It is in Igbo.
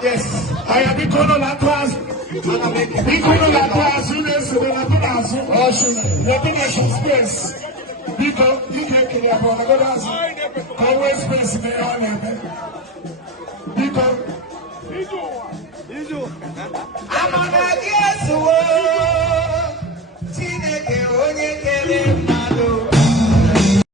Yes, I am Bikono Latwas. Bikono Latwas, who is the Latinas, Latination space. Biko, you can't kill your brothers. Always space in the army. Biko. I'm on that, yes.